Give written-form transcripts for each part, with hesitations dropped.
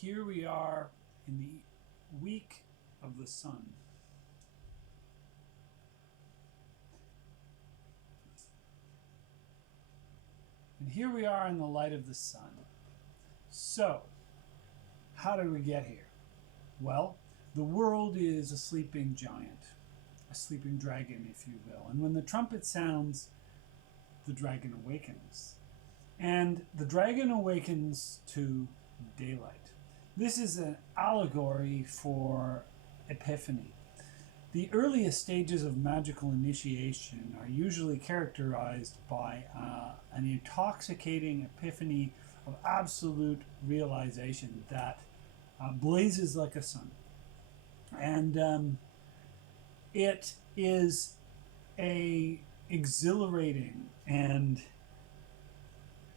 here we are in the week of the sun. And here we are in the light of the sun. So, how did we get here? Well, the world is a sleeping giant, a sleeping dragon, if you will. And when the trumpet sounds, the dragon awakens. And the dragon awakens to daylight. This is an allegory for Epiphany. The earliest stages of magical initiation are usually characterized by an intoxicating epiphany of absolute realization that blazes like a sun. And it is a exhilarating and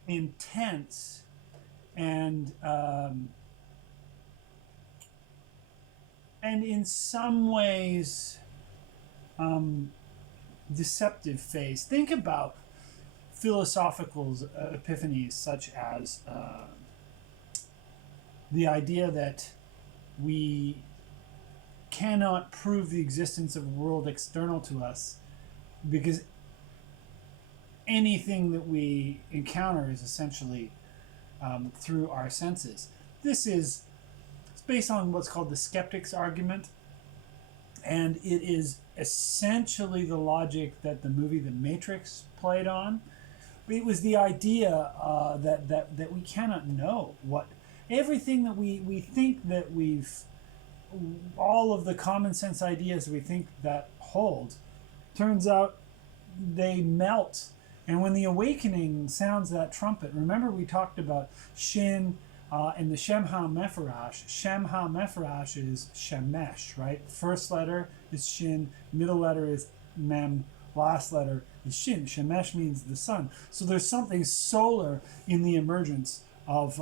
intense and in some ways deceptive phase. Think about philosophical epiphanies such as the idea that we cannot prove the existence of a world external to us because anything that we encounter is essentially through our senses. It's based on what's called the skeptic's argument, and it is essentially the logic that the movie The Matrix played on. It was the idea that we cannot know what everything that we think that all of the common sense ideas we think that hold, turns out they melt. And when the awakening sounds that trumpet, remember we talked about Shin and the Shemha Mepharash. Shemha Mepharash is Shemesh, right? First letter is Shin, middle letter is Mem, last letter is Shin. Shemesh means the sun. So there's something solar in the emergence of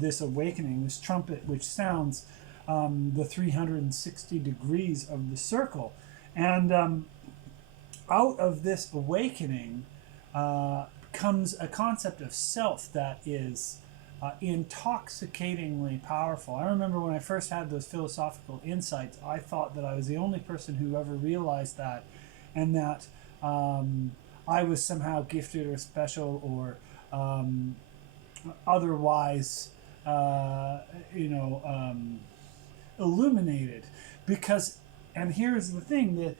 this awakening, this trumpet, which sounds the 360 degrees of the circle. And out of this awakening comes a concept of self that is intoxicatingly powerful. I remember when I first had those philosophical insights, I thought that I was the only person who ever realized that, and that I was somehow gifted or special or otherwise, illuminated. Because, and here's the thing, the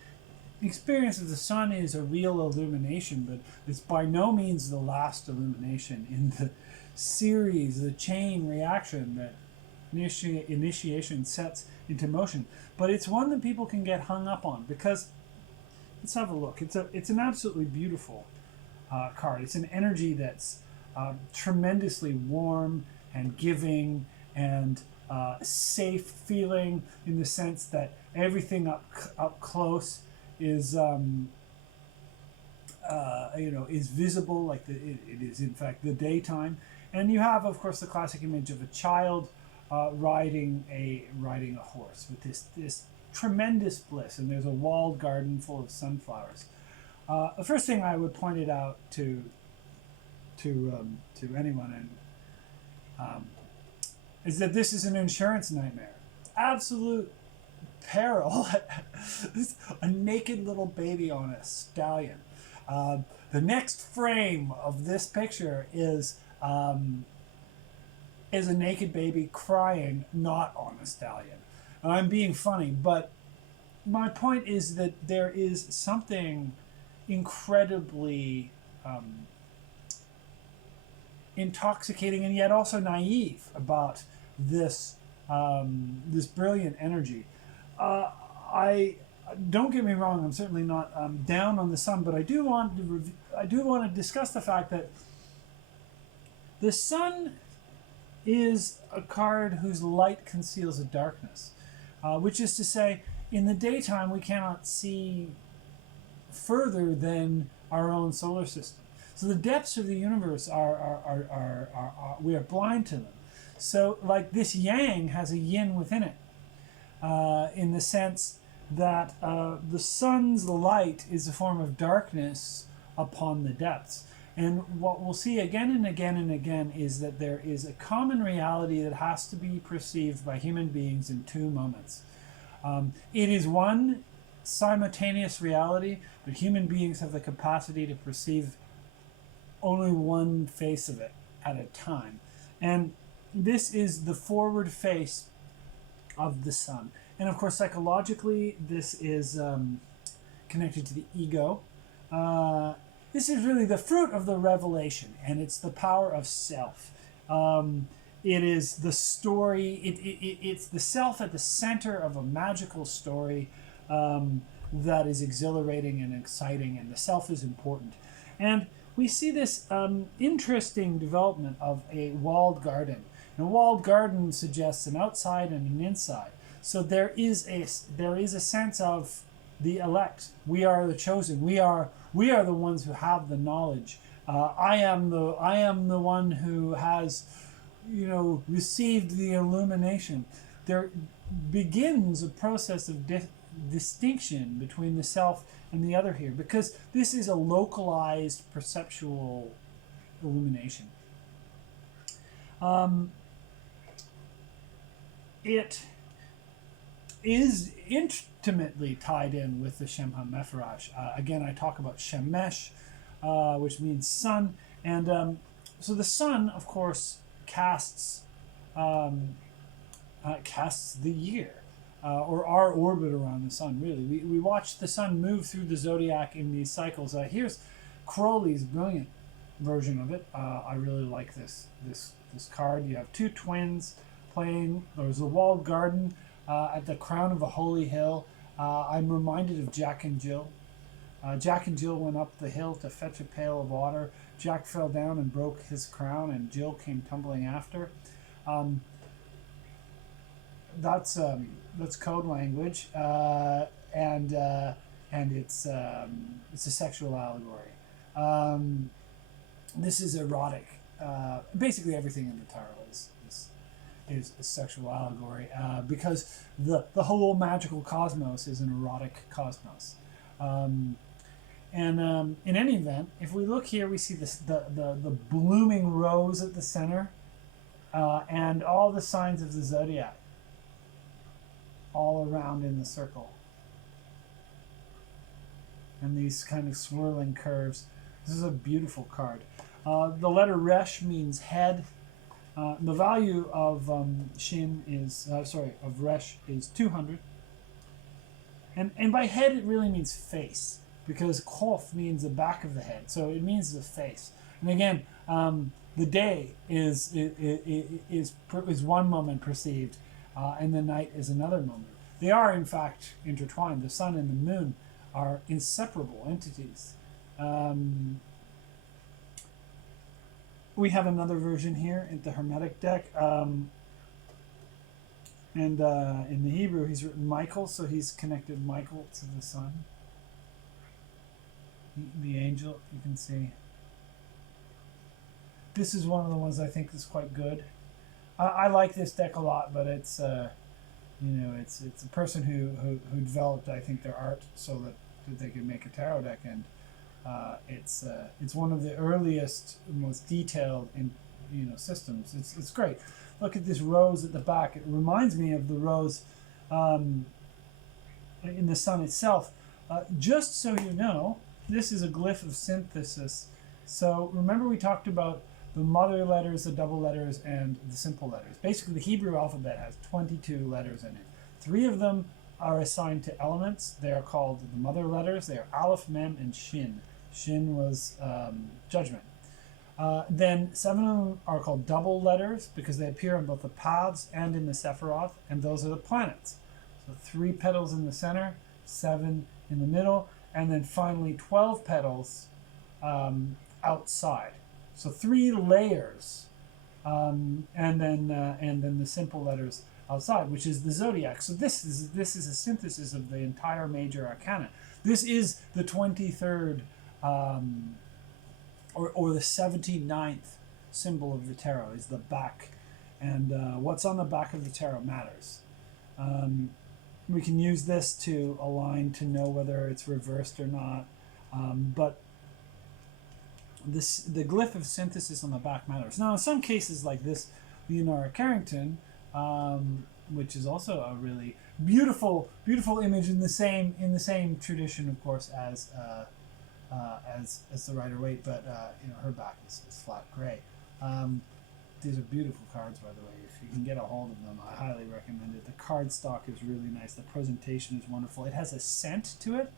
experience of the sun is a real illumination, but it's by no means the last illumination in the series, the chain reaction that initiation sets into motion. But it's one that people can get hung up on because, let's have a look. It's an absolutely beautiful card. It's an energy that's tremendously warm and giving and safe feeling, in the sense that everything up close is is visible, like it is in fact the daytime. And you have, of course, the classic image of a child riding a horse with this tremendous bliss, and there's a walled garden full of sunflowers. The first thing I would point it out to anyone is that this is an insurance nightmare. Absolute peril. A naked little baby on a stallion. The next frame of this picture is a naked baby crying, not on a stallion. And I'm being funny, but my point is that there is something incredibly intoxicating and yet also naive about this brilliant energy. I don't get me wrong, I'm certainly not down on the sun, but I do want to discuss the fact that the sun is a card whose light conceals a darkness, which is to say, in the daytime we cannot see further than our own solar system. So the depths of the universe are we are blind to them. So, like, this yang has a yin within it, in the sense that the sun's light is a form of darkness upon the depths. And what we'll see again and again and again is that there is a common reality that has to be perceived by human beings in two moments. It is one simultaneous reality, but human beings have the capacity to perceive only one face of it at a time. And this is the forward face of the sun. And of course, psychologically, this is connected to the ego. This is really the fruit of the revelation, and it's the power of self. It is the story, it's the self at the center of a magical story that is exhilarating and exciting, and the self is important. And we see this interesting development of a walled garden. And a walled garden suggests an outside and an inside. So there is a sense of the elect. We are the chosen. We are the ones who have the knowledge. I am the one who has, received the illumination. There begins a process of distinction between the self and the other here, because this is a localized perceptual illumination. It is intimately tied in with the Shem HaMephorash. Again, I talk about Shemesh, which means sun, and so the sun, of course, casts the year, or our orbit around the sun. Really, we watch the sun move through the zodiac in these cycles. Here's Crowley's brilliant version of it. I really like this card. You have two twins playing. There's a walled garden at the crown of a holy hill. I'm reminded of Jack and Jill. Jack and Jill went up the hill to fetch a pail of water. Jack fell down and broke his crown, and Jill came tumbling after. That's code language, and it's a sexual allegory. This is erotic. Basically, everything in the tarot is a sexual allegory, because the whole magical cosmos is an erotic cosmos. In any event, if we look here, we see the blooming rose at the center, and all the signs of the zodiac all around in the circle, and these kind of swirling curves. This is a beautiful card. The letter Resh means head. The value of of Resh is 200. And by head it really means face, because Kof means the back of the head, so it means the face. And again, the day is one moment perceived, and the night is another moment. They are in fact intertwined. The sun and the moon are inseparable entities. We have another version here in the Hermetic deck, and in the Hebrew he's written Michael, so he's connected Michael to the sun, the angel. You can see this is one of the ones I think is quite good. I like this deck a lot, but it's it's a person who developed, I think, their art so that they could make a tarot deck, and it's one of the earliest, most detailed systems. It's great. Look at this rose at the back. It reminds me of the rose in the sun itself. Just so you know, this is a glyph of synthesis. So remember we talked about the mother letters, the double letters, and the simple letters. Basically, the Hebrew alphabet has 22 letters in it. 3 of them are assigned to elements. They are called the mother letters. They are Aleph, Mem, and Shin. Shin was judgment. Then 7 of them are called double letters because they appear on both the paths and in the Sephiroth, and those are the planets. So 3 petals in the center, 7 in the middle, and then finally 12 petals outside. So 3 layers, and then the simple letters outside, which is the zodiac. So this is a synthesis of the entire major arcana. This is the 23rd or the 79th symbol of the tarot, is the back, and what's on the back of the tarot matters. We can use this to align to know whether it's reversed or not, but the glyph of synthesis on the back matters. Now, in some cases like this, Leonora Carrington, which is also a really beautiful image in the same tradition, of course, as the Rider-Waite, but her back is flat gray. These are beautiful cards, by the way. If you can get a hold of them, I highly recommend it. The card stock is really nice. The presentation is wonderful. It has a scent to it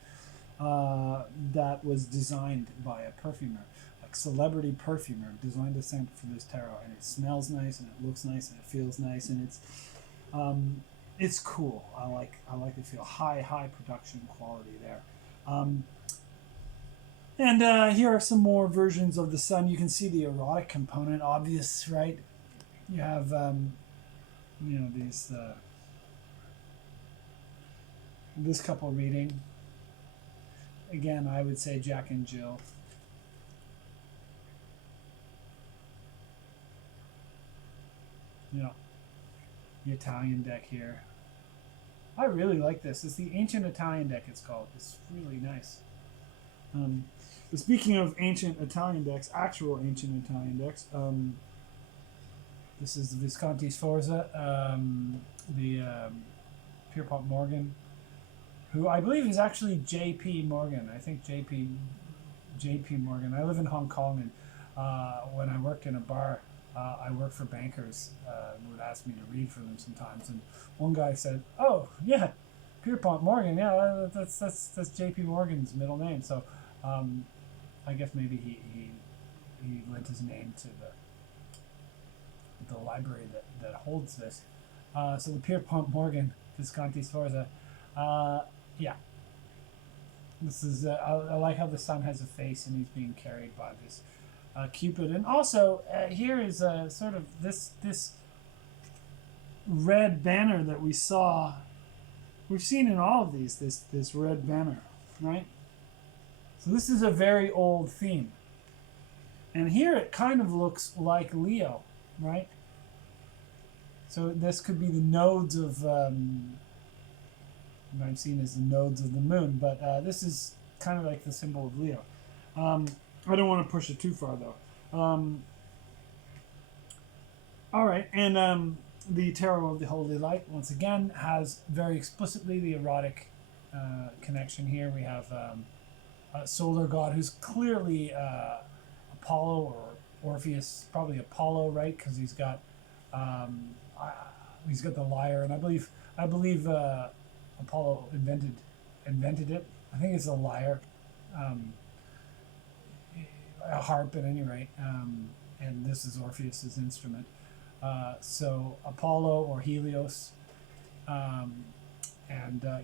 that was designed by a perfumer, a celebrity perfumer, designed a scent for this tarot, and it smells nice, and it looks nice, and it feels nice, and it's cool. I like the feel. High production quality there. And here are some more versions of the sun. You can see the erotic component, obvious, right? You have, these, this couple reading. Again, I would say Jack and Jill. The Italian deck here. I really like this. It's the Ancient Italian deck, it's called. It's really nice. Speaking of ancient Italian decks, actual ancient Italian decks, this is the Visconti Sforza, the Pierpont Morgan, who I believe is actually J.P. Morgan. I think J.P. Morgan. I live in Hong Kong, and when I worked in a bar, I worked for bankers who would ask me to read for them sometimes. And one guy said, "Oh, yeah, Pierpont Morgan. Yeah, that's J.P. Morgan's middle name." So I guess maybe he lent his name to the library that holds this. So the Pierpont Morgan Visconti Sforza. Yeah. This is I like how the sun has a face and he's being carried by this Cupid. And also here is sort of this red banner that we saw. We've seen in all of these this red banner, right? So this is a very old theme. And here it kind of looks like Leo, right? So this could be the nodes of, I've seen as the nodes of the moon, but this is kind of like the symbol of Leo. I don't want to push it too far, though. All right, and the Tarot of the Holy Light, once again, has very explicitly the erotic connection here. We have a solar god who's clearly Apollo or Orpheus, probably Apollo, right? Because he's got the lyre, and I believe Apollo invented it. I think it's a lyre, a harp at any rate, and this is Orpheus's instrument. So Apollo or Helios,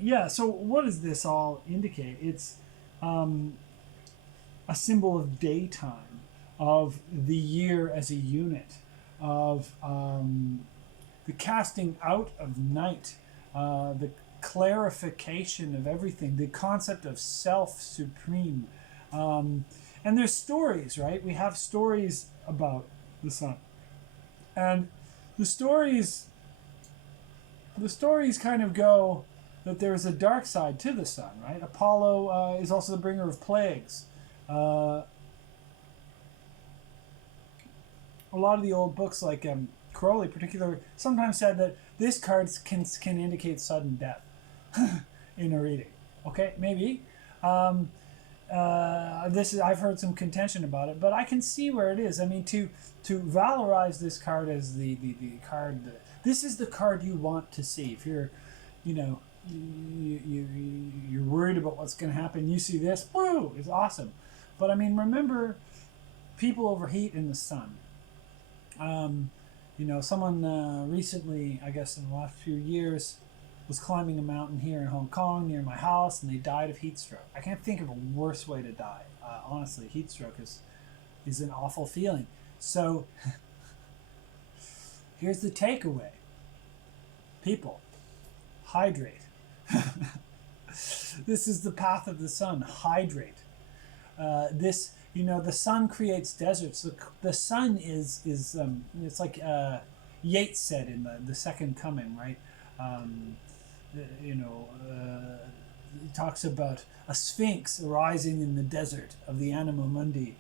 yeah. So what does this all indicate? It's a symbol of daytime, of the year as a unit, of the casting out of night, the clarification of everything, the concept of self supreme. And there's stories, right? We have stories about the sun. And the stories kind of go that there's a dark side to the sun, right? Apollo is also the bringer of plagues. A lot of the old books, like Crowley in particular, sometimes said that this card can indicate sudden death in a reading. Okay, maybe. I've heard some contention about it, but I can see where it is. I mean, to valorize this card as the card, this is the card you want to see. If you're, you're worried about what's going to happen, you see this, woo, it's awesome. But I mean, remember, people overheat in the sun. Someone recently, I guess in the last few years, was climbing a mountain here in Hong Kong near my house, and they died of heat stroke. I can't think of a worse way to die. Honestly, heat stroke is an awful feeling. So here's the takeaway. People, hydrate. This is the path of the sun. Hydrate. The sun creates deserts. The sun is it's like Yeats said in the Second Coming, right? He talks about a sphinx arising in the desert of the Anima Mundi,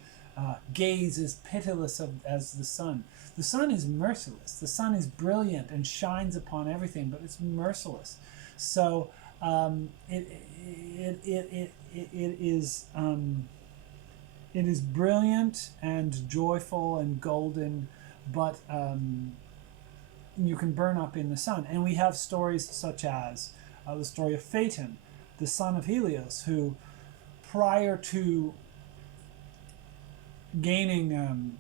gaze as pitiless as the sun. The sun is merciless. The sun is brilliant and shines upon everything, but it's merciless. So it is brilliant and joyful and golden, but you can burn up in the sun. And we have stories such as the story of Phaeton, the son of Helios, who prior to gaining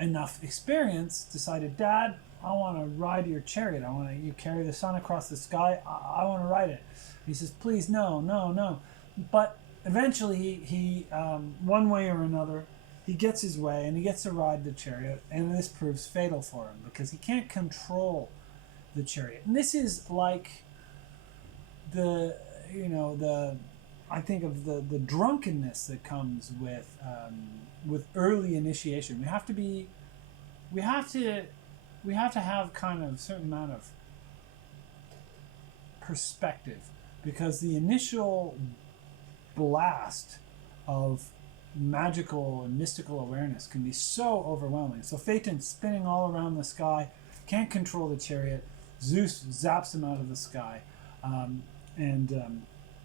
enough experience decided, Dad, I want to ride your chariot. I want to, you carry the sun across the sky. I want to ride it. He says, please, no, no, no. But eventually he one way or another, he gets his way and he gets to ride the chariot, and this proves fatal for him because he can't control the chariot. And this is like I think of the drunkenness that comes with early initiation. We have to have kind of a certain amount of perspective, because the initial blast of magical and mystical awareness can be so overwhelming. So Phaeton's spinning all around the sky, can't control the chariot. Zeus zaps him out of the sky, and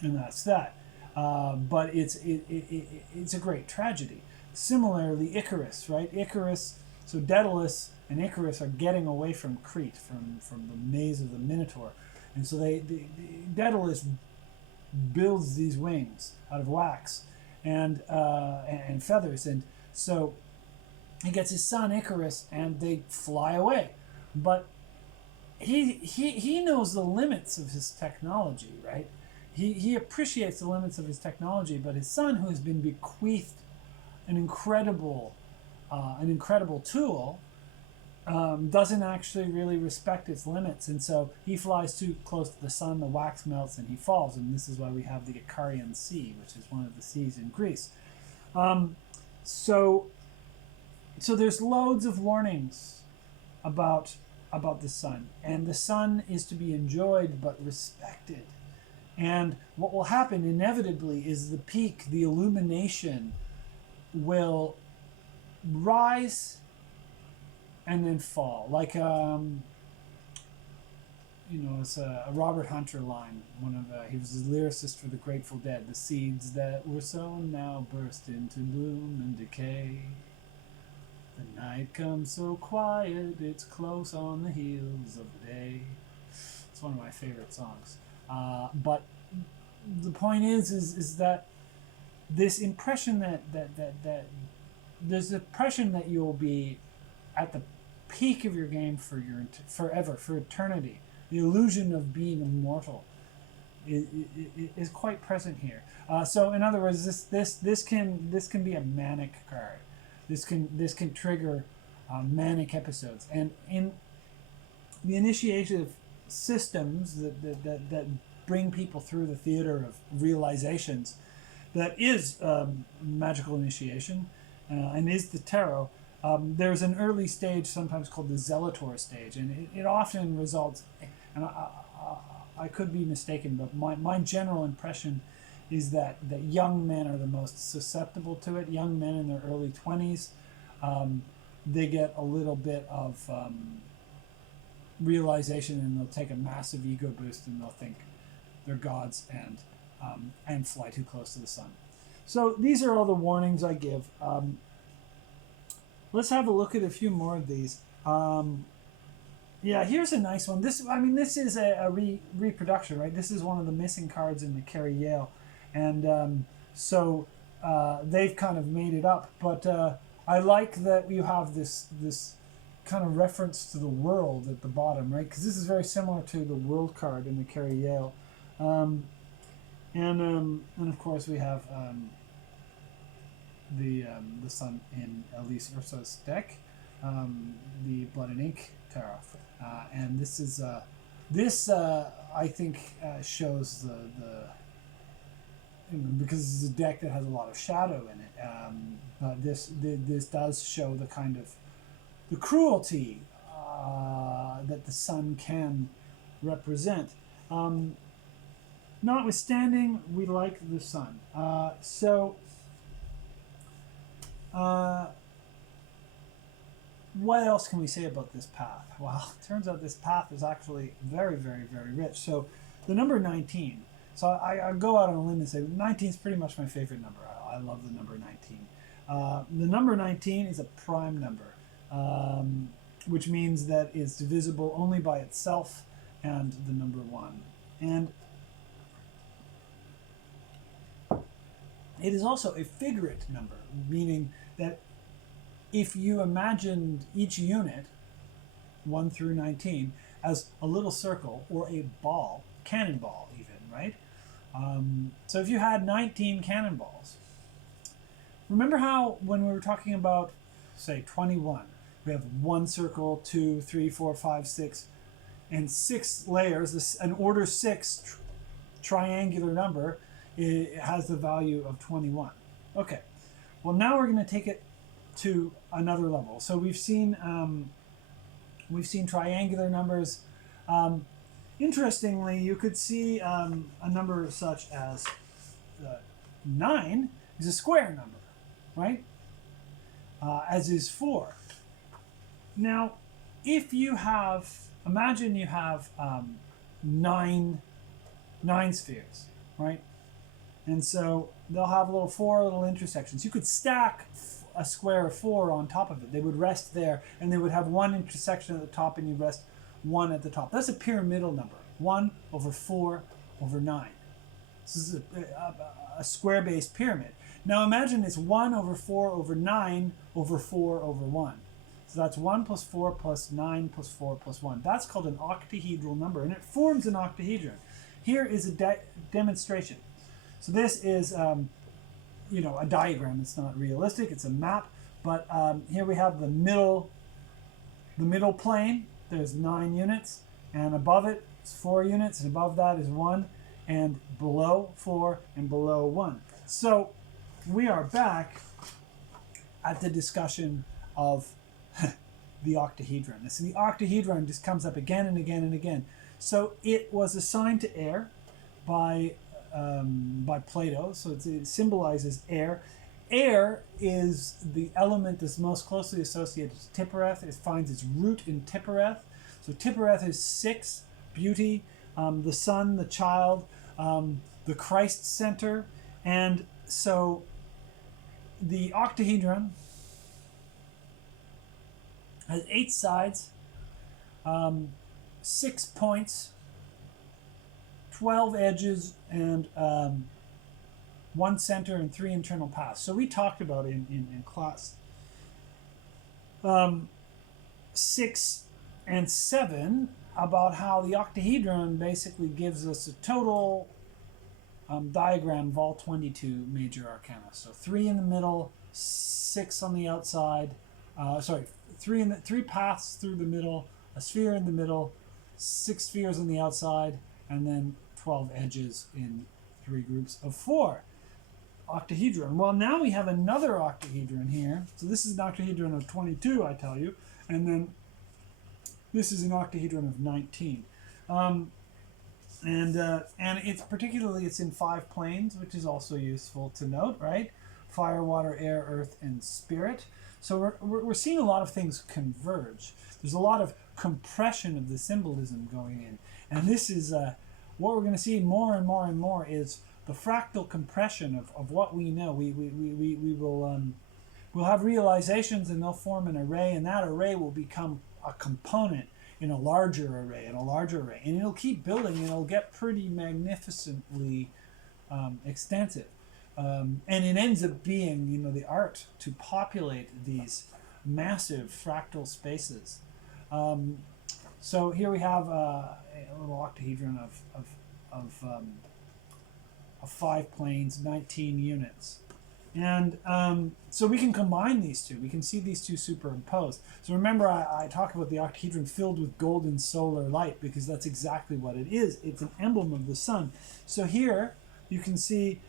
that's that. But it's a great tragedy. Similarly, Icarus, right? So Daedalus and Icarus are getting away from Crete, from the maze of the Minotaur, and so Daedalus builds these wings out of wax and feathers, and so he gets his son Icarus, and they fly away. But he knows the limits of his technology, right? He appreciates the limits of his technology, but his son, who has been bequeathed an incredible tool, doesn't actually really respect its limits, and so he flies too close to the sun, the wax melts, and he falls, and this is why we have the Icarian Sea, which is one of the seas in Greece. So there's loads of warnings about the sun, and the sun is to be enjoyed but respected. And what will happen inevitably is the peak, the illumination, will rise and then fall, like it's a Robert Hunter line. He was a lyricist for the Grateful Dead. The seeds that were sown now burst into bloom and decay. The night comes so quiet, it's close on the heels of the day. It's one of my favorite songs. But the point is that this impression that there's the impression that you'll be at the peak of your game forever, for eternity. The illusion of being immortal is quite present here. So in other words, this can be a manic card. This can trigger manic episodes, and in the initiative systems that bring people through the theater of realizations, that is magical initiation, and is the tarot. There's an early stage, sometimes called the Zelator stage, and it often results, and I could be mistaken, but my general impression is that young men are the most susceptible to it. Young men in their early 20s, they get a little bit of realization, and they'll take a massive ego boost, and they'll think they're gods and fly too close to the sun. So these are all the warnings I give. Let's have a look at a few more of these. Yeah, here's a nice one. This is a reproduction, right? This is one of the missing cards in the Kerry Yale, and so they've kind of made it up. But I like that you have this kind of reference to the world at the bottom, right? Because this is very similar to the world card in the Kerry Yale, and of course we have the sun in Elise Ursa's deck, the Blood and Ink Tarot, and this is I think shows because it's a deck that has a lot of shadow in it, but this does show the kind of the cruelty that the sun can represent. Notwithstanding, we like the sun. So What else can we say about this path? Well, it turns out this path is actually very, very, very rich. So the number 19. So I go out on a limb and say 19 is pretty much my favorite number. I love the number 19. The number 19 is a prime number, which means that it's divisible only by itself and the number 1. And it is also a figurate number, meaning that if you imagined each unit, 1 through 19, as a little circle or a ball, cannonball even, right? So if you had 19 cannonballs, remember how when we were talking about, say, 21, we have 1 circle, 2, 3, 4, 5, 6, and 6 layers, an order 6 triangular number, it has the value of 21. Okay, well now we're going to take it to another level. So we've seen triangular numbers. Interestingly, you could see a number such as 9 is a square number, right? As is 4. Now, if you have, imagine you have 9 spheres, right? And so they'll have four little intersections. You could stack a square of 4 on top of it. They would rest there, and they would have one intersection at the top, and you rest 1 at the top. That's a pyramidal number. 1 over 4 over 9. This is a square-based pyramid. Now imagine it's 1 over 4 over 9 over 4 over 1. So that's 1 plus 4 plus 9 plus 4 plus 1. That's called an octahedral number, and it forms an octahedron. Here is a demonstration. So this is a diagram. It's not realistic. It's a map. But here we have the middle plane. There's 9 units, and above it is 4 units, and above that is 1, and below 4 and below 1. So we are back at the discussion of the octahedron. So the octahedron just comes up again and again and again. So it was assigned to air by Plato, so it symbolizes air. Air is the element that's most closely associated to Tiphereth. It finds its root in Tiphereth. So Tiphereth is 6, beauty, the sun, the child, the Christ center. And so the octahedron has 8 sides, 6 points, 12 edges, and 1 center and 3 internal paths. So we talked about in class 6 and 7 about how the octahedron basically gives us a total diagram of all 22 major arcana. So 3 in the middle, 6 on the outside, 3 paths through the middle, a sphere in the middle, 6 spheres on the outside, and then 12 edges in 3 groups of 4. Octahedron. Well, now we have another octahedron here. So this is an octahedron of 22, I tell you, and then this is an octahedron of 19. And it's in 5 planes, which is also useful to note, right? Fire, water, air, earth, and spirit. So we're seeing a lot of things converge. There's a lot of compression of the symbolism going in, and this is what we're going to see more and more and more is the fractal compression of what we know. We'll have realizations, and they'll form an array, and that array will become a component in a larger array, and it'll keep building, and it'll get pretty magnificently extensive. And it ends up being, the art to populate these massive fractal spaces. So here we have a little octahedron of 5 planes, 19 units. And so we can combine these two. We can see these two superimposed. So remember, I talked about the octahedron filled with golden solar light, because that's exactly what it is. It's an emblem of the sun. So here you can see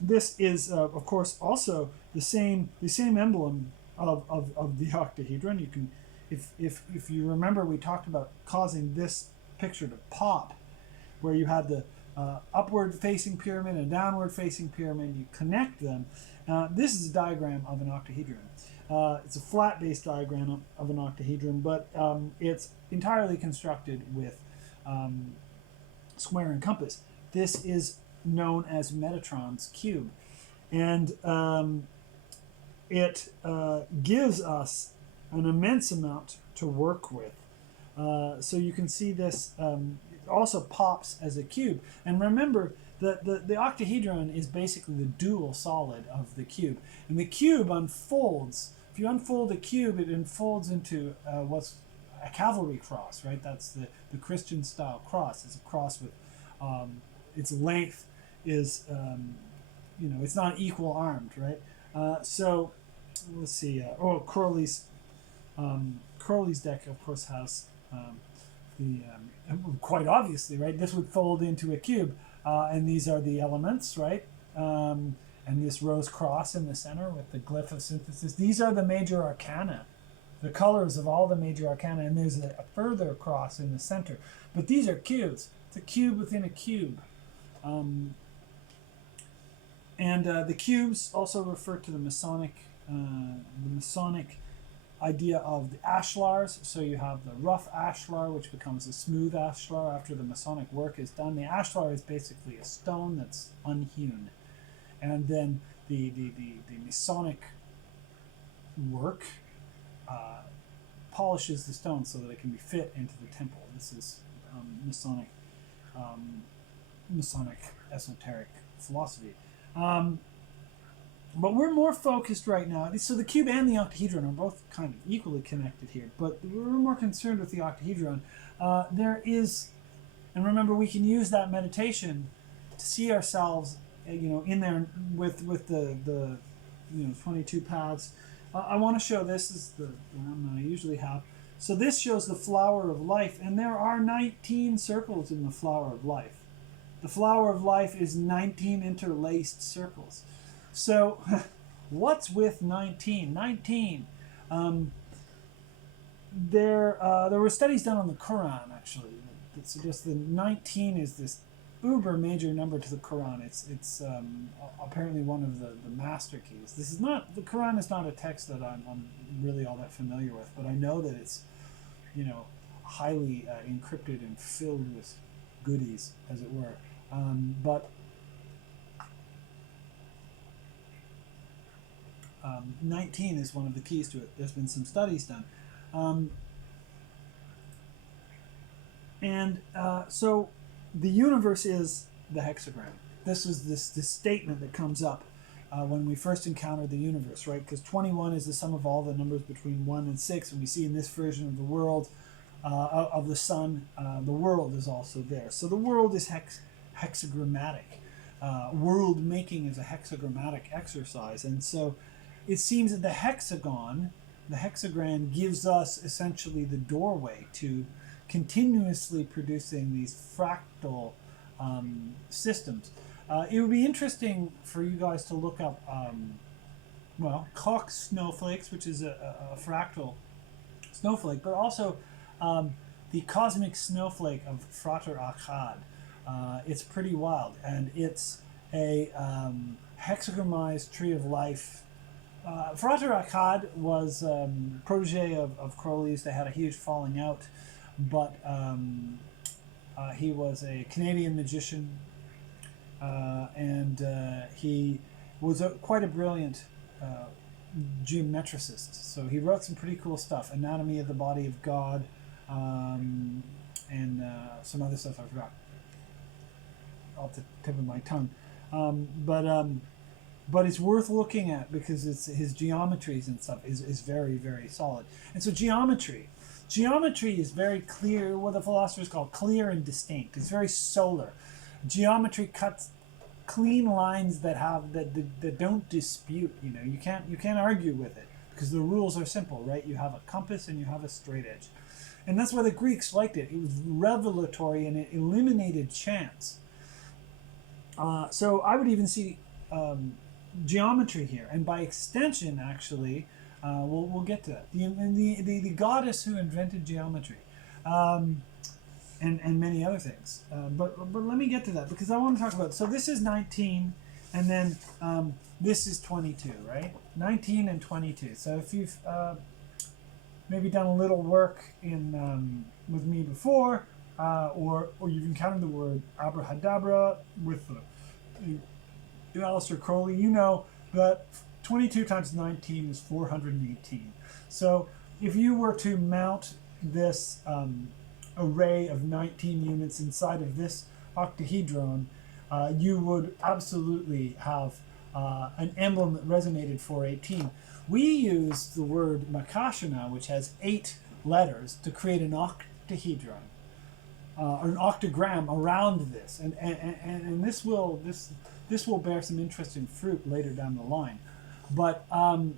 this is, of course, also the same emblem of the octahedron. You can, if you remember, we talked about causing this picture to pop, where you had the upward facing pyramid and a downward facing pyramid. You connect them. This is a diagram of an octahedron. It's a flat based diagram of an octahedron, but it's entirely constructed with square and compass. This is known as Metatron's cube, and it gives us an immense amount to work with. So you can see this it also pops as a cube. And remember that the octahedron is basically the dual solid of the cube. And the cube unfolds. If you unfold a cube, it unfolds into what's a cavalry cross, right? That's the Christian style cross. It's a cross with its length is, it's not equal armed, right? So let's see. Crowley's deck, of course, has quite obviously, right? This would fold into a cube, and these are the elements, right? And this rose cross in the center with the glyph of synthesis. These are the major arcana, the colors of all the major arcana, and there's a further cross in the center. But these are cubes. It's a cube within a cube. The cubes also refer to the Masonic idea of the ashlars. So you have the rough ashlar, which becomes a smooth ashlar after the Masonic work is done. The ashlar is basically a stone that's unhewn. And then the Masonic work polishes the stone so that it can be fit into the temple. This is Masonic esoteric philosophy. But we're more focused right now. So the cube and the octahedron are both kind of equally connected here, but we're more concerned with the octahedron. There is, and remember, we can use that meditation to see ourselves, in there with the 22 paths. I want to show this is the one that I usually have. So this shows the flower of life, and there are 19 circles in the flower of life. The flower of life is 19 interlaced circles. So what's with 19? 19. There were studies done on the Quran, actually, that suggest that 19 is this uber major number to the Quran. It's apparently one of the master keys. The Quran is not a text that I'm really all that familiar with, but I know that it's, highly encrypted and filled with goodies, as it were. But 19 is one of the keys to it. There's been some studies done. So the universe is the hexagram. This is this statement that comes up when we first encounter the universe, right? Because 21 is the sum of all the numbers between 1 and 6, and we see in this version of the world, of the sun, the world is also there. So the world is hexagrammatic. World making is a hexagrammatic exercise, and so it seems that the hexagram gives us essentially the doorway to continuously producing these fractal systems. It would be interesting for you guys to look up, Koch snowflakes, which is a fractal snowflake, but also the cosmic snowflake of Frater Akkad. It's pretty wild, and it's a hexagramized tree of life. Frater Akkad was protege of Crowley's. They had a huge falling out, but he was a Canadian magician, and he was quite a brilliant geometricist. So he wrote some pretty cool stuff, Anatomy of the Body of God, and some other stuff I forgot off the tip of my tongue. But it's worth looking at because his geometries and stuff is very, very solid. And so geometry is very clear, what the philosophers call clear and distinct. It's very solar. Geometry cuts clean lines that don't dispute. You can't argue with it because the rules are simple, right? You have a compass and you have a straight edge. And that's why the Greeks liked it. It was revelatory and it eliminated chance. So I would even see geometry here, and by extension, actually, we'll get to that. The goddess who invented geometry. and many other things. But let me get to that because I want to talk about. So this is 19, and then this is 22, right? 19 and 22. So if you've maybe done a little work in with me before, or you've encountered the word abrahadabra with the Aleister Crowley, you know that 22 times 19 is 418. So if you were to mount this array of 19 units inside of this octahedron, you would absolutely have an emblem that resonated 418. We use the word makashana, which has 8 letters, to create an octahedron, or an octagram around this, and this will bear some interesting fruit later down the line. But I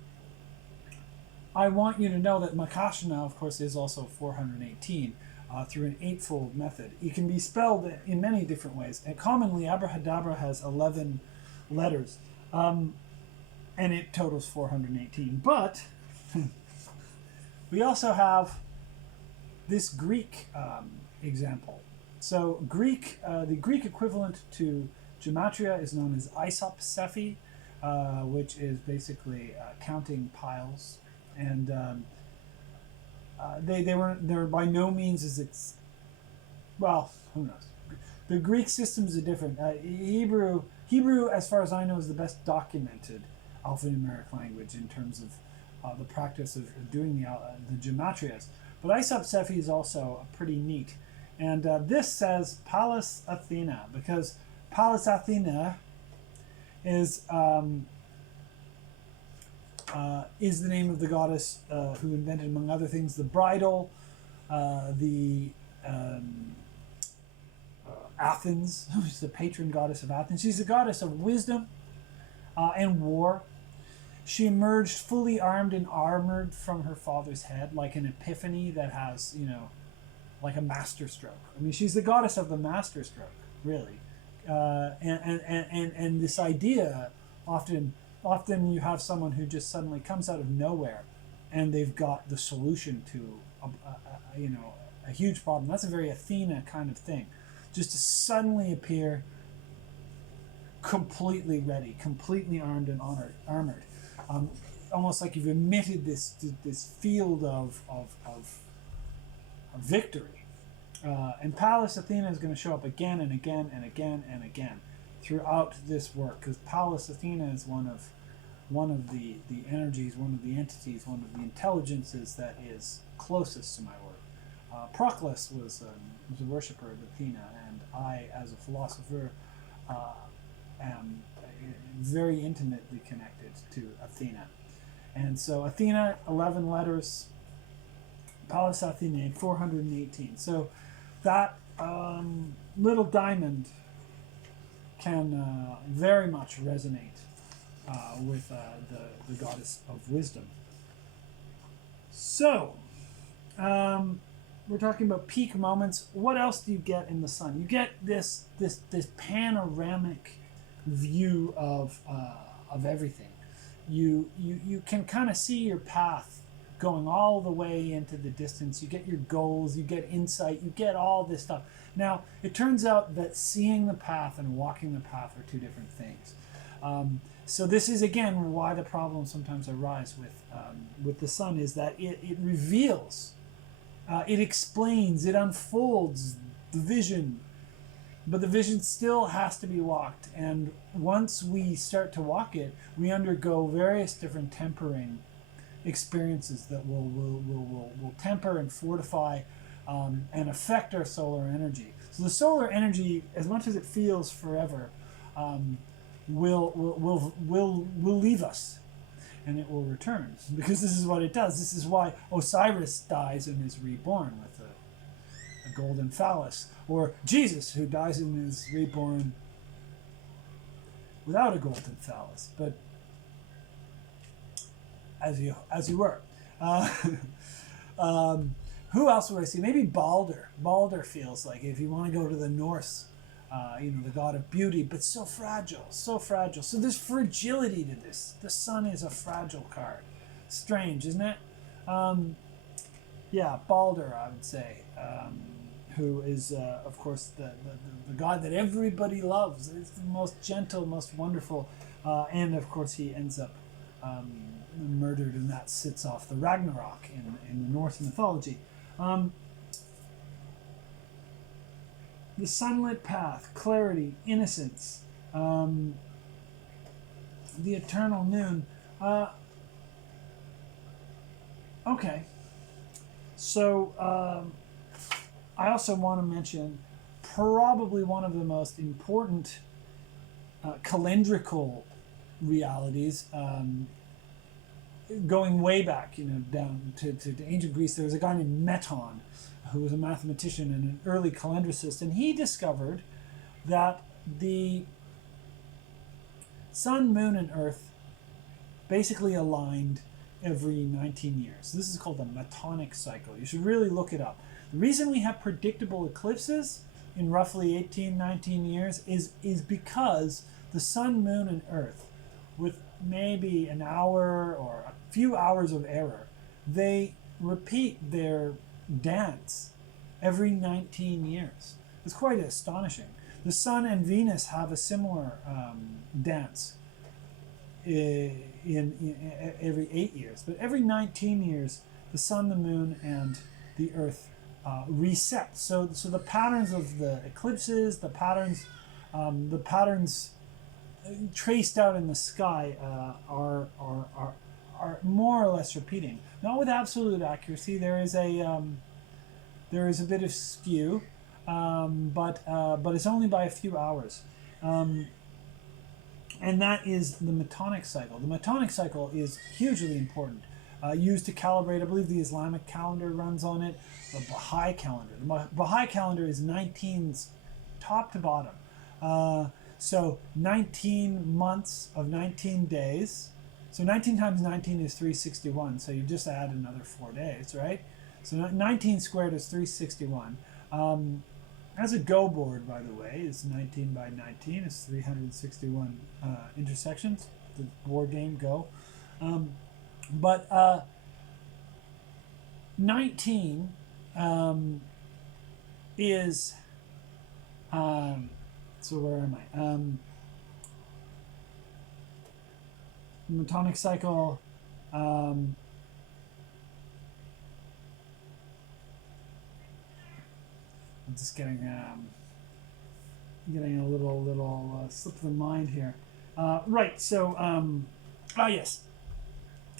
want you to know that makashana, of course, is also 418 through an 8-fold method. It can be spelled in many different ways. And commonly, abrahadabra has 11 letters, and it totals 418. But we also have this Greek example. So the Greek equivalent to gematria is known as isopsephy, which is basically counting piles. And they're by no means as it's, well, who knows. The Greek systems are different. Hebrew, as far as I know, is the best documented alphanumeric language in terms of the practice of doing the gematrias. But isopsephy is also pretty neat. And this says Pallas Athena, because Pallas Athena is the name of the goddess who invented, among other things, the bridle, Athens, who's the patron goddess of Athens. She's the goddess of wisdom and war. She emerged fully armed and armored from her father's head, like an epiphany that has, like a master stroke. I mean, she's the goddess of the master stroke, really. And this idea, often you have someone who just suddenly comes out of nowhere, and they've got the solution to a huge problem. That's a very Athena kind of thing, just to suddenly appear completely ready, completely armed and armored, almost like you've emitted this field of victory. And Pallas Athena is going to show up again and again and again and again throughout this work, because Pallas Athena is one of the energies, one of the entities, one of the intelligences that is closest to my work. Proclus was a worshipper of Athena, and I, as a philosopher, am very intimately connected to Athena. And so Athena, 11 letters, Pallas Athena, 418. So that little diamond can very much resonate with the goddess of wisdom. So, we're talking about peak moments. What else do you get in the sun? You get this panoramic view of everything. You can kind of see your path going all the way into the distance. You get your goals, you get insight, you get all this stuff. Now, it turns out that seeing the path and walking the path are two different things. So this is, again, why the problems sometimes arise with the sun, is that it reveals, it explains, it unfolds the vision, but the vision still has to be walked. And once we start to walk it, we undergo various different tempering experiences that will temper and fortify and affect our solar energy. So the solar energy, as much as it feels forever, will leave us, and it will return, because this is what it does. This is why Osiris dies and is reborn with a golden phallus, or Jesus, who dies and is reborn without a golden phallus, but as you were. Who else would I see? Maybe Balder. Balder feels like, if you want to go to the Norse, the god of beauty, but so fragile, so fragile. So there's fragility to this. The sun is a fragile card. Strange, isn't it? Yeah, Balder, I would say. who is, of course, the God that everybody loves. It's the most gentle, most wonderful, and of course he ends up murdered, and that sits off the Ragnarok in the Norse mythology. The sunlit path, clarity, innocence, the eternal noon. Okay. So I also want to mention probably one of the most important calendrical realities, going way back, down to ancient Greece. There was a guy named Meton, who was a mathematician and an early calendricist, and he discovered that the sun, moon, and earth basically aligned every 19 years. This is called the Metonic cycle. You should really look it up. The reason we have predictable eclipses in roughly 18, 19 years is because the sun, moon, and earth, with maybe an hour or a few hours of error, they repeat their dance every 19 years. It's quite astonishing. The sun and Venus have a similar dance in every 8 years, but every 19 years the sun, the moon, and the earth reset. So the patterns of the eclipses, the patterns traced out in the sky are more or less repeating. Not with absolute accuracy. There is a bit of skew, but it's only by a few hours. And that is the Metonic cycle. The Metonic cycle is hugely important, used to calibrate. I believe the Islamic calendar runs on it. The Baha'i calendar. The Baha'i calendar is 19s, top to bottom. So 19 months of 19 days. So 19 times 19 is 361. So you just add another 4 days, right? So 19 squared is 361. As a Go board, by the way, is 19 by 19. It's 361 intersections. The board game Go. But 19 is... so where am I? Metonic cycle... I'm just getting a little slip of the mind here. Right. So yes,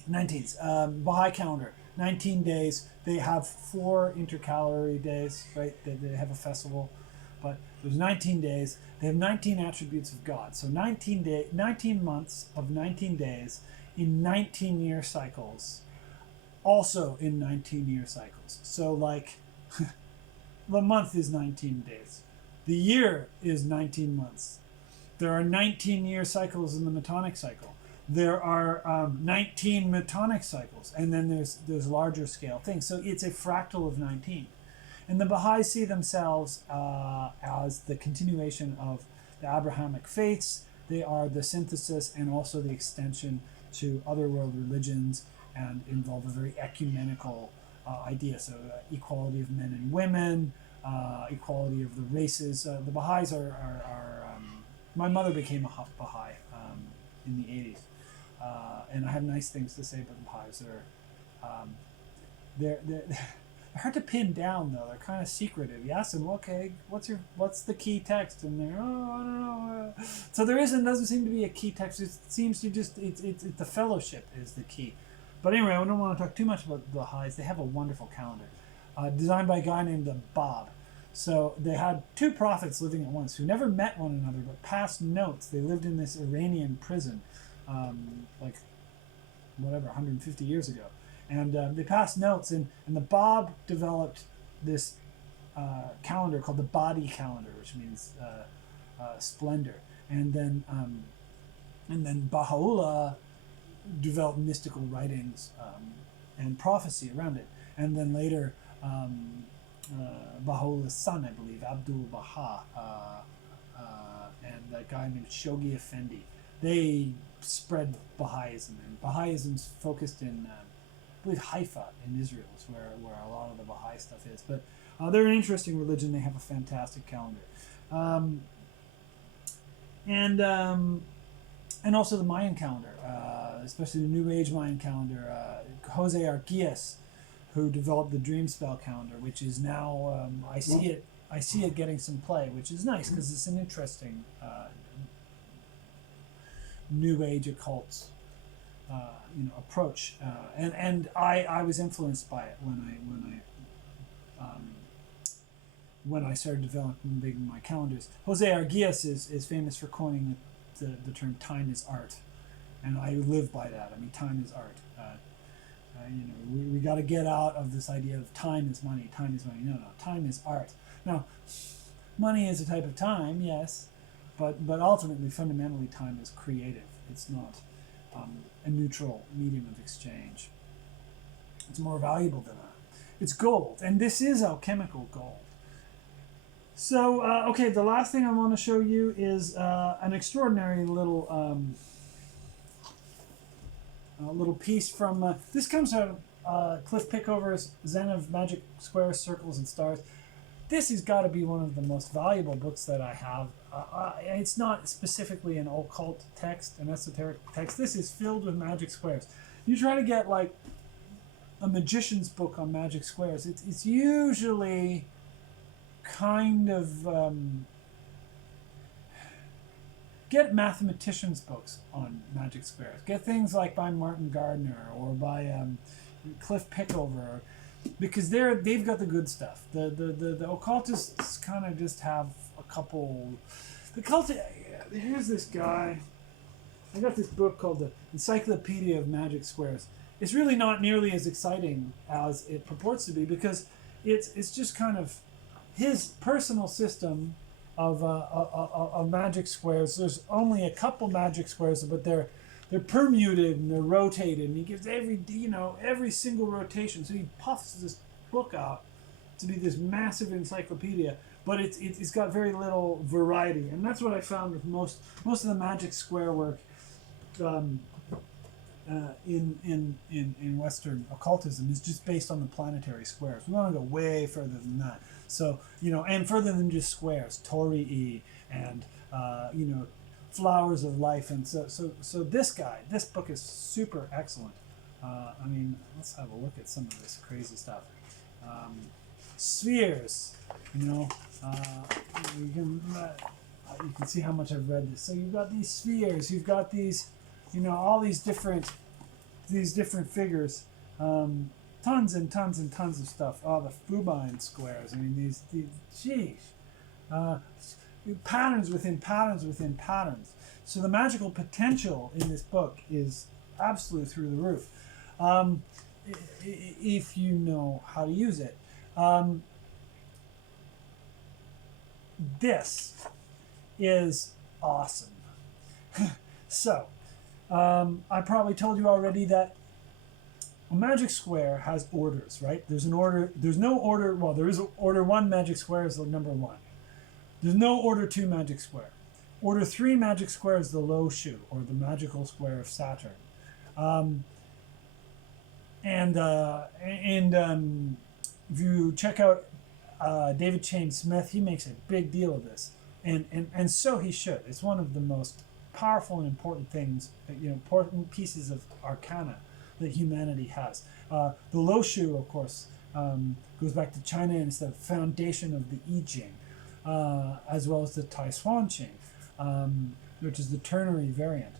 19s. Baha'i calendar, 19 days. They have 4 intercalary days. Right. They have a festival, but there's 19 days. They have 19 attributes of God. So 19 months of 19 days in 19-year cycles. Also in 19-year cycles. So like. The month is 19 days. The year is 19 months. There are 19-year cycles in the Metonic cycle. There are 19 Metonic cycles, and then there's larger scale things. So it's a fractal of 19. And the Baha'is see themselves as the continuation of the Abrahamic faiths. They are the synthesis and also the extension to other world religions, and involve a very ecumenical idea. So equality of men and women, equality of the races. The Baha'is are my mother became a Baha'i in the 80s, and I have nice things to say about the Baha'is. They're hard to pin down, though. They're kind of secretive. You ask them, okay, what's the key text? And they're, I don't know. So doesn't seem to be a key text. It seems to it's the fellowship is the key. But anyway, I don't want to talk too much about the Baha'is. They have a wonderful calendar, designed by a guy named Bab. So they had 2 prophets living at once who never met one another but passed notes. They lived in this Iranian prison, 150 years ago. And they passed notes, and the Bab developed this calendar called the Badi calendar, which means splendor. And then Baha'u'llah developed mystical writings and prophecy around it. And then later, Baha'u'llah's son, I believe, Abdul Baha, and that guy named Shoghi Effendi, they spread Baha'ism. And Baha'ism's focused in believe Haifa in Israel is where a lot of the Baha'i stuff is. But they're an interesting religion. They have a fantastic calendar. And also the Mayan calendar, especially the New Age Mayan calendar. Jose Arquias, who developed the Dream Spell calendar, which is now I see it getting some play, which is nice because it's an interesting New Age occult approach, and I was influenced by it when I started developing my calendars. Jose Arquias is famous for coining the term "time is art," and I live by that. I mean, time is art. We got to get out of this idea of time is money. Time is money. No, time is art. Now, money is a type of time, yes, but ultimately, fundamentally, time is creative. It's not a neutral medium of exchange. It's more valuable than that. It's gold, and this is alchemical gold. So, okay, the last thing I want to show you is an extraordinary little piece from, this comes out of Cliff Pickover's Zen of Magic Squares, Circles, and Stars. This has got to be one of the most valuable books that I have. It's not specifically an occult text, an esoteric text. This is filled with magic squares. You try to get like a magician's book on magic squares. It's usually kind of get mathematicians' books on magic squares. Get things like by Martin Gardner or by Cliff Pickover, because they've got the good stuff. The occultists kind of just have a couple. Here's this guy. I got this book called the Encyclopedia of Magic Squares. It's really not nearly as exciting as it purports to be, because it's just kind of his personal system of magic squares. There's only a couple magic squares, but they're permuted and they're rotated, and he gives every single rotation. So he puffs this book out to be this massive encyclopedia, but it's got very little variety, and that's what I found with most of the magic square work in Western occultism is just based on the planetary squares. We want to go way further than that. So, and further than just squares, Torii and, flowers of life. And so this book is super excellent. I mean, let's have a look at some of this crazy stuff. Spheres, you can see how much I've read this. So you've got these spheres, you've got these, all these different figures. Tons and tons and tons of stuff. Oh, the Fubine squares. I mean, these patterns within patterns within patterns. So the magical potential in this book is absolutely through the roof, if you know how to use it. This is awesome. So, I probably told you already that a magic square has orders, right? There's no order, well, there is order 1 magic square is the number 1. There's no order 2 magic square. Order 3 magic square is the low shoe, or the magical square of Saturn. If you check out David Chain Smith, he makes a big deal of this, and so he should. It's one of the most powerful and important things, important pieces of arcana that humanity has. The Lo Shu, of course, goes back to China, and it's the foundation of the I Ching, as well as the Tai Swan Ching, which is the ternary variant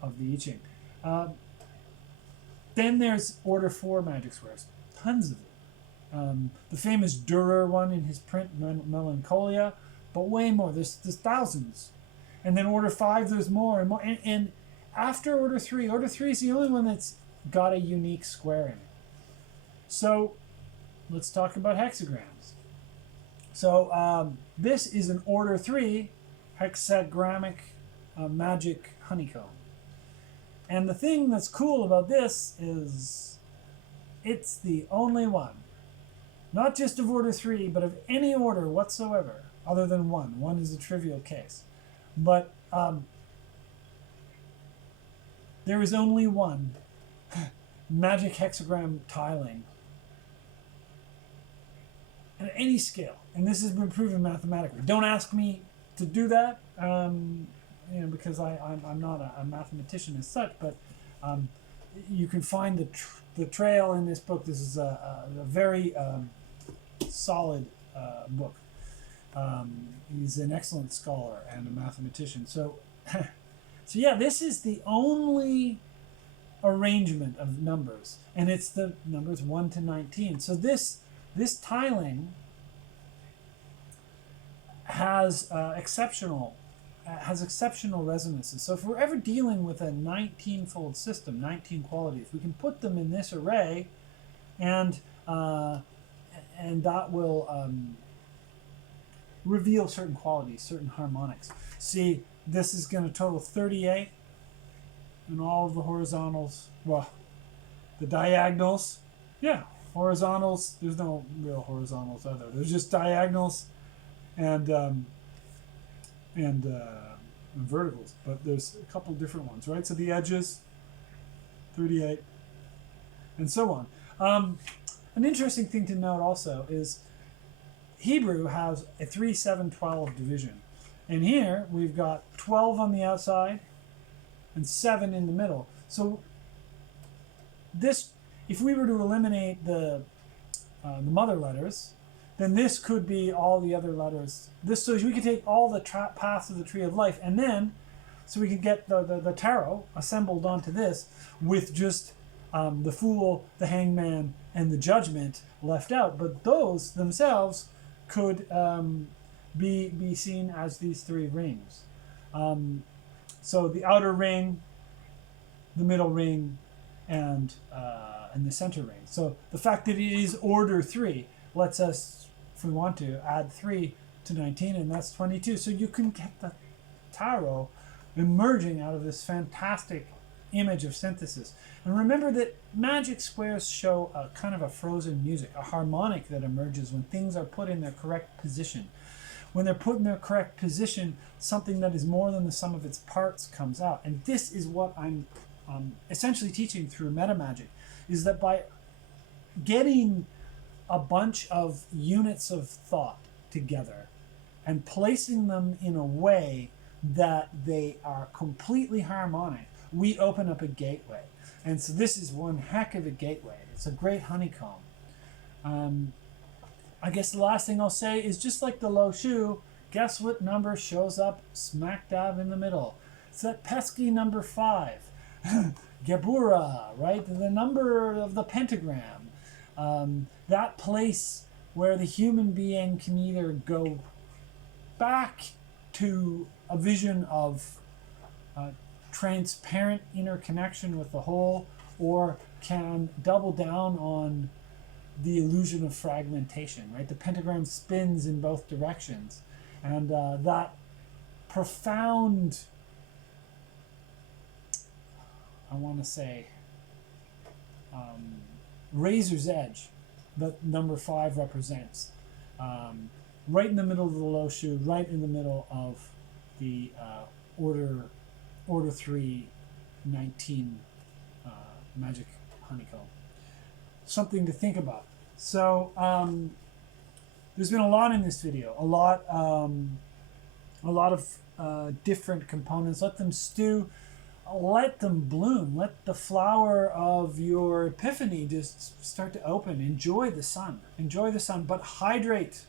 of the I Ching. Then there's Order 4 magic squares, tons of them. The famous Durer one in his print, Melancholia, but way more. There's thousands. And then Order 5, there's more and more. And after Order 3 is the only one that's got a unique square in it. So let's talk about hexagrams. So this is an Order 3 hexagramic magic honeycomb. And the thing that's cool about this is it's the only one, not just of Order 3, but of any order whatsoever, other than 1. 1 is a trivial case. But there is only one magic hexagram tiling at any scale, and this has been proven mathematically. Don't ask me to do that, because I'm not a mathematician as such, but you can find the trail in this book. This is a very solid book. He's an excellent scholar and a mathematician. So, so yeah, this is the only arrangement of numbers, and it's the numbers 1 to 19. So this tiling has exceptional resonances. So if we're ever dealing with a 19-fold system, 19 qualities, we can put them in this array, and that will reveal certain qualities, certain harmonics. See, this is going to total 38, and all of the horizontals, well, the diagonals, yeah, horizontals, there's no real horizontals either. There's just diagonals and verticals, but there's a couple different ones, right? So the edges, 38, and so on. An interesting thing to note also is Hebrew has a 3, 7, 12 division. And here we've got 12 on the outside and 7 in the middle. So this, if we were to eliminate the mother letters, then this could be all the other letters. So we could take all the paths of the tree of life, and then, so we could get the tarot assembled onto this with just the Fool, the Hangman, and the Judgment left out. But those themselves could be seen as these 3 rings. So the outer ring, the middle ring, and the center ring. So the fact that it is order 3 lets us, if we want to, add 3 to 19, and that's 22. So you can get the tarot emerging out of this fantastic image of synthesis. And remember that magic squares show a kind of a frozen music, a harmonic that emerges when things are put in their correct position. When they're put in their correct position, something that is more than the sum of its parts comes out. And this is what I'm essentially teaching through meta magic, is that by getting a bunch of units of thought together and placing them in a way that they are completely harmonic, we open up a gateway. And so this is one heck of a gateway. It's a great honeycomb. I guess the last thing I'll say is, just like the low shoe, guess what number shows up smack dab in the middle? It's that pesky number 5. Gebura, right? The number of the pentagram. That place where the human being can either go back to a vision of transparent interconnection with the whole, or can double down on the illusion of fragmentation, right? The pentagram spins in both directions, and that profound, I want to say, razor's edge that number 5 represents, right in the middle of the low shoe, right in the middle of the order 3 19 magic honeycomb. Something to think about. So there's been a lot in this video, a lot of different components. Let them stew, let them bloom, let the flower of your epiphany just start to open. Enjoy the sun, but hydrate.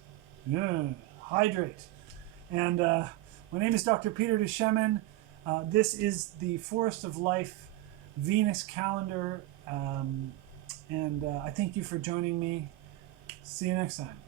Hydrate. And my name is Dr. Peter Deshemin. This is the Forest of Life Venus calendar, and I thank you for joining me. See you next time.